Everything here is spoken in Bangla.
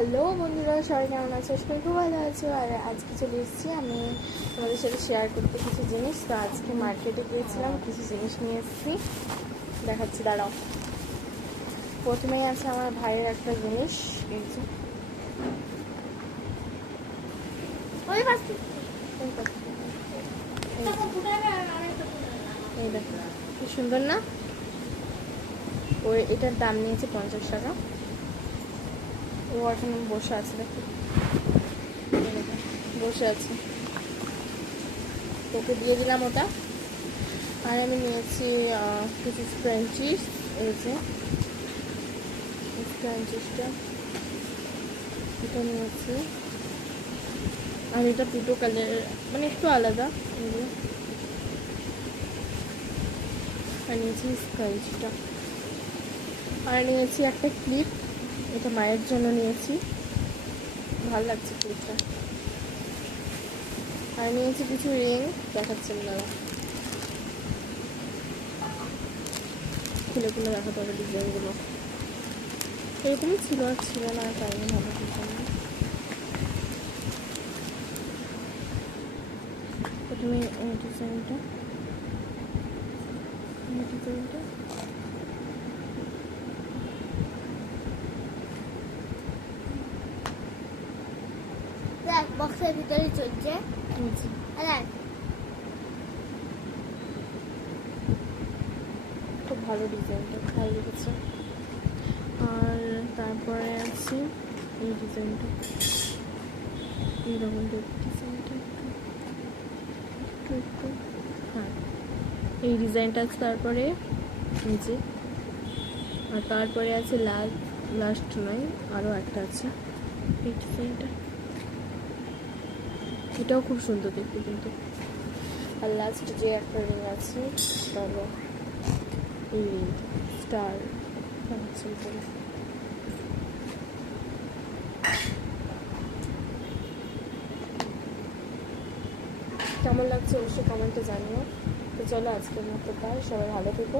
হ্যালো বন্ধুরা, সবাই কেমন আছো? সবাই খুব ভালো আছো। আর আজকে চলে এসেছি আমি তোমাদের সাথে শেয়ার করতে কিছু জিনিস। তো আজকে মার্কেটে গিয়েছিলাম, কিছু জিনিস নিয়ে এসেছি, দেখাচ্ছি, দাঁড়াও। প্রথমেই আছে আমার ভাইয়ের একটা জিনিস, এই যে এই দেখো, কি সুন্দর না? ওই এটার দাম নিয়েছে 50 টাকা। ও এখন বসে আছে, দেখো বসে আছে, তোকে দিয়ে দিলাম ওটা। আর আমি নিয়েছি কিছু স্ক্রাঞ্চিস, এই যে স্ক্রাঞ্চিসটা এটা নিয়েছি। আর এটা দুটো কালার, মানে একটু আলাদা। আর নিয়েছি স্ক্রাঞ্চিটা। আর নিয়েছি একটা ক্লিপ, এটা মায়ের জন্য নিয়েছি, ভালো লাগছে ক্লিপটা। আর নিয়েছি কিছু রিং, দেখাচ্ছেন দাদা, খুলে খুলে দেখাতে হবে ডিজাইনগুলো। এরকমই ছিল, আর ছিল না, পাইনি ভালো ডিজাইন। প্রথমে এই ডিজাইনটা, বক্সের ভিতরে চলছে। খুব ভালো ডিজাইনটা, ভালো লেগেছে। আর তারপরে আছে এই ডিজাইনটা, এইরকম ডিজাইনটা একটু একটু, হ্যাঁ এই ডিজাইনটা আছে। তারপরে নিচে, আর তারপরে আছে লাস্ট নয়, আরও একটা আছে এই ডিজাইনটা, এটাও খুব সুন্দর দেখতে কিন্তু। আর লাস্ট যে একটা রিং আছে সেটা হলো এই রিং, স্টার। কেমন লাগছে অবশ্যই কমেন্টে জানিও। তো চলো আজকের মতো বাই, সবাই ভালো থেকো।